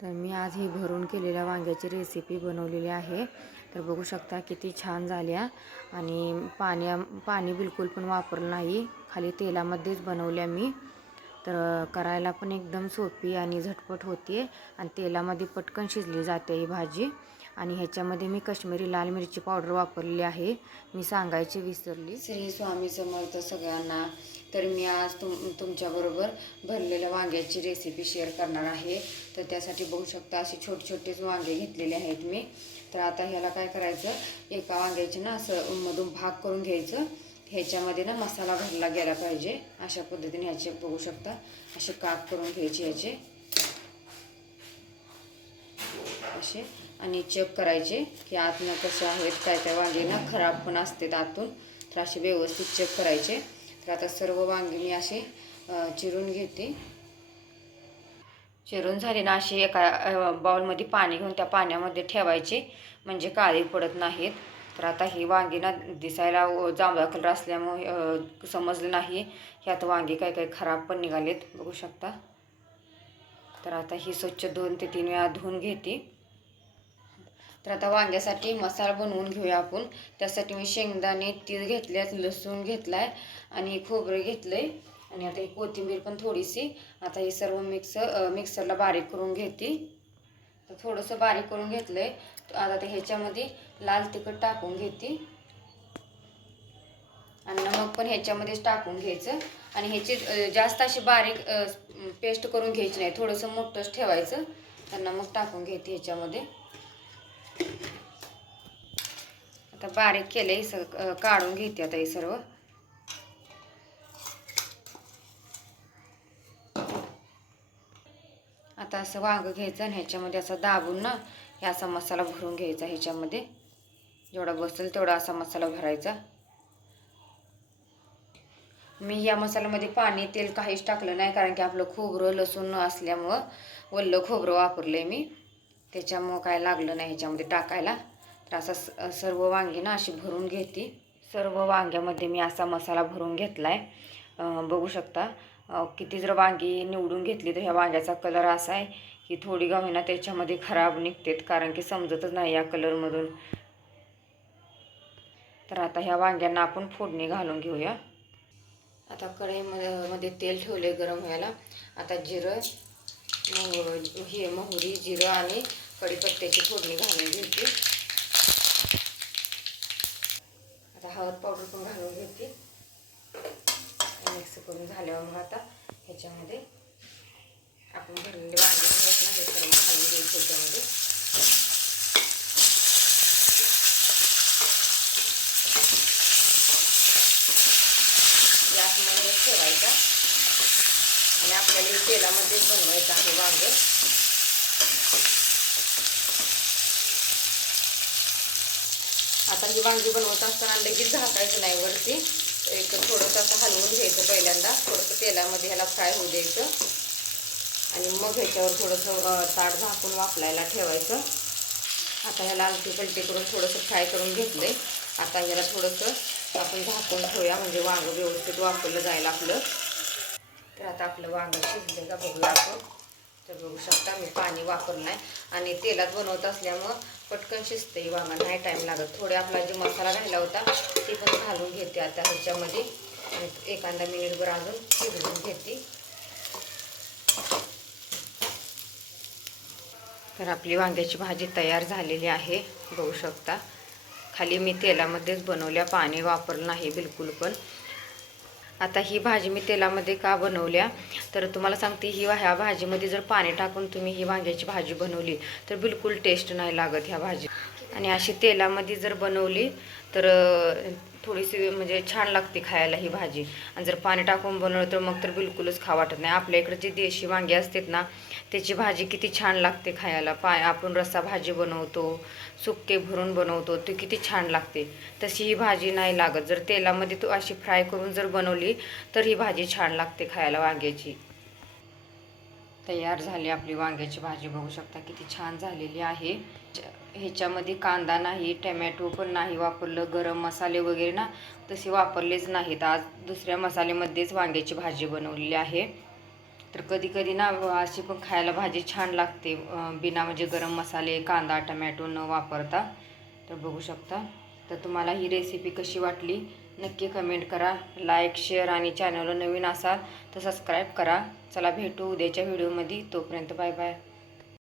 तर मी आज ही भरून केलेल्या वांग्याची रेसिपी बनवलेली आहे. तर बघू शकता किती छान झाल्या. आणि पाण्या पाणी बिलकुल पण वापरलं नाही. खाली तेलामध्येच बनवल्या मी. तर करायला पण एकदम सोपी आणि झटपट होते. आणि तेलामध्ये पटकन शिजली जाते ही भाजी. आणि ह्याच्यामध्ये मी काश्मीरी लाल मिरची पावडर वापरली आहे. मी सांगायची विसरली. श्री स्वामी समर्थ सगळ्यांना. तर मी आज तुम तुमच्याबरोबर भरलेल्या वांग्याची रेसिपी शेअर करणार आहे. तर त्यासाठी बघू शकता असे छोटे छोटेच वांगे घेतलेले आहेत मी. तर आता ह्याला काय करायचं? एका वांग्याचे ना असं मधून भाग करून घ्यायचं. ह्याच्यामध्ये ना मसाला भरला गेला पाहिजे. अशा पद्धतीने ह्याचे बघू शकता. असे काप करून घ्यायचे ह्याचे. असे. आणि चेक करायचे की आतनं कसे आहेत काय त्या वांगे ना खराब पण असते आतून. तर असे व्यवस्थित चेक करायचे. तर आता सर्व वांगी मी असे चिरून घेते. चिरून झाले ना असे एका बाउलमध्ये पाणी घेऊन त्या पाण्यामध्ये ठेवायचे. म्हणजे काळी पडत नाहीत. तर आता ही वांगी ना दिसायला जांभळा कलर असल्यामुळे समजलं नाही. ह्यात वांगी काय काय खराब पण निघालेत बघू शकता. तर आता ही स्वच्छ दोन ते तीन वेळा धुवून घेते. तर आता वांग्यासाठी मसाला बनवून घेऊया आपण. त्यासाठी मी शेंगदाणे तीळ आहेत लसूण घेतला आहे आणि खोबरं घेतलं आहे आणि आता ही कोथिंबीर पण थोडीशी. आता हे सर्व मिक्स मिक्सरला बारीक करून घेते. तर थोडंसं बारीक करून घेतलं आहे आता ते ह्याच्यामध्ये लाल तिखट टाकून घेते. आणि मग पण ह्याच्यामध्येच टाकून घ्यायचं. आणि ह्याची जास्त अशी बारीक पेस्ट करून घ्यायची नाही. थोडंसं मोठंच ठेवायचं. त्यांना मग टाकून घेते ह्याच्यामध्ये. आता बारीक केलंय स काढून घेते आता हे सर्व. आता असं वांग घ्यायचं आणि ह्याच्यामध्ये असं दाबून ना हे असा मसाला भरून घ्यायचा ह्याच्यामध्ये. जेवढा बसेल तेवढा असा मसाला भरायचा. मी या मसाल्यामध्ये पाणी तेल काहीच टाकलं नाही कारण की आपलं खोबरं लसूण असल्यामुळं वल्लं खोबरं वापरलं आहे मी. त्याच्यामुळं काय लागलं नाही ह्याच्यामध्ये टाकायला. तर असा स- सर्व वांगी ना अशी भरून घेते. सर्व वांग्यामध्ये मी असा मसाला भरून घेतला आहे बघू शकता. किती जर वांगी निवडून घेतली तर ह्या वांग्याचा कलर असा आहे की थोडी का ना त्याच्यामध्ये खराब निघतेत कारण की समजतच नाही या कलरमधून. तर आता ह्या वांग्यांना आपण फोडणी घालून घेऊया. आता कढईमध्ये मध्ये तेल ठेवले गरम व्हायला. आता जिरं हे मोहरी जिरं आणि कढीपत्त्याची फोडणी घालून घेते आता हळद पावडर पण घालून घेते. मिक्स करून झाल्यावर मग आता ह्याच्यामध्ये आपण भरलेले वांगे आहेत ना हे सर्व घालून घ्यायचे ह्याच्यामध्ये गॅसमध्ये ठेवायचा. आणि आपल्याला तेलामध्येच बनवायचं आहे वांगे. आता ही वांगी बनवत असताना लगेच झाकायचं नाही वरती. एक थोडंसं असं हलवून घ्यायचं पहिल्यांदा. थोडंसं तेलामध्ये ह्याला फ्राय होऊ द्यायचं. आणि मग ह्याच्यावर थोडंसं ताट झाकून वापरायला ठेवायचं. आता ह्याला आलटी पलटी करून थोडंसं फ्राय करून घेतलंय. आता ह्याला थोडंसं आपण झाकून ठेवूया. म्हणजे वांगं व्यवस्थित वापरलं जाईल आपलं. तर आता आपलं वांगं शिजलं का बघूया आपण. तर बघू शकता मी पाणी वापरलं नाही आणि तेलात बनवत असल्यामुळं पटकन शिजते वांगा नाही टाईम लागत. थोडे आपला जे मसाला राहिला होता ते पण घालून घेते आता ह्याच्यामध्ये. आणि एखादा मिनिटभर अजून शिजवून घेते. तर आपली वांग्याची भाजी तयार झालेली आहे बघू शकता. खाली मी तेलामध्येच बनवल्या पाणी वापरलं नाही बिलकुल पण. आता ही भाजी मी तेलामध्ये का बनवल्या? तर तुम्हाला सांगते ही ह्या भाजीमध्ये जर पाणी टाकून तुम्ही ही वांग्याची भाजी बनवली तर बिलकुल टेस्ट नाही लागत ह्या भाजी. आणि अशी तेलामध्ये जर बनवली तर थोडीशी म्हणजे छान लागते खायला ही भाजी. आणि जर पाणी टाकून बनवलं तर मग तर बिलकुलच खा वाटत नाही. आपल्या इकडे जी देशी वांगी असतात ना त्याची भाजी किती छान लागते खायला. पा आपण रस्सा भाजी बनवतो सुके भरून बनवतो ती किती छान लागते. तशी ही भाजी नाही लागत. जर तेलामध्ये तू अशी फ्राय करून जर बनवली तर ही भाजी छान लागते खायला वांग्याची. तयार झाली आपली वांग्याची भाजी. बघू शकता किती छान झालेली आहे. ह्याच्यामध्ये कांदा नाही टमॅटो पण नाही वापरलं गरम मसाले वगैरे ना तसे वापरलेच नाहीत. आज दुसऱ्या मसाल्यामध्येच वांग्याची भाजी बनवलेली आहे. तर कधी कधी ना अशी पण खायला भाजी छान लागते. बिना म्हणजे गरम मसाले कांदा टमॅटो न वापरता. तर बघू शकता. तर तुम्हाला ही रेसिपी कशी वाटली? नक्की कमेंट करा. लाईक शेअर आणि चॅनलवर नवीन असाल तर सबस्क्राईब करा. चला भेटू उद्याच्या व्हिडिओमध्ये तोपर्यंत बाय बाय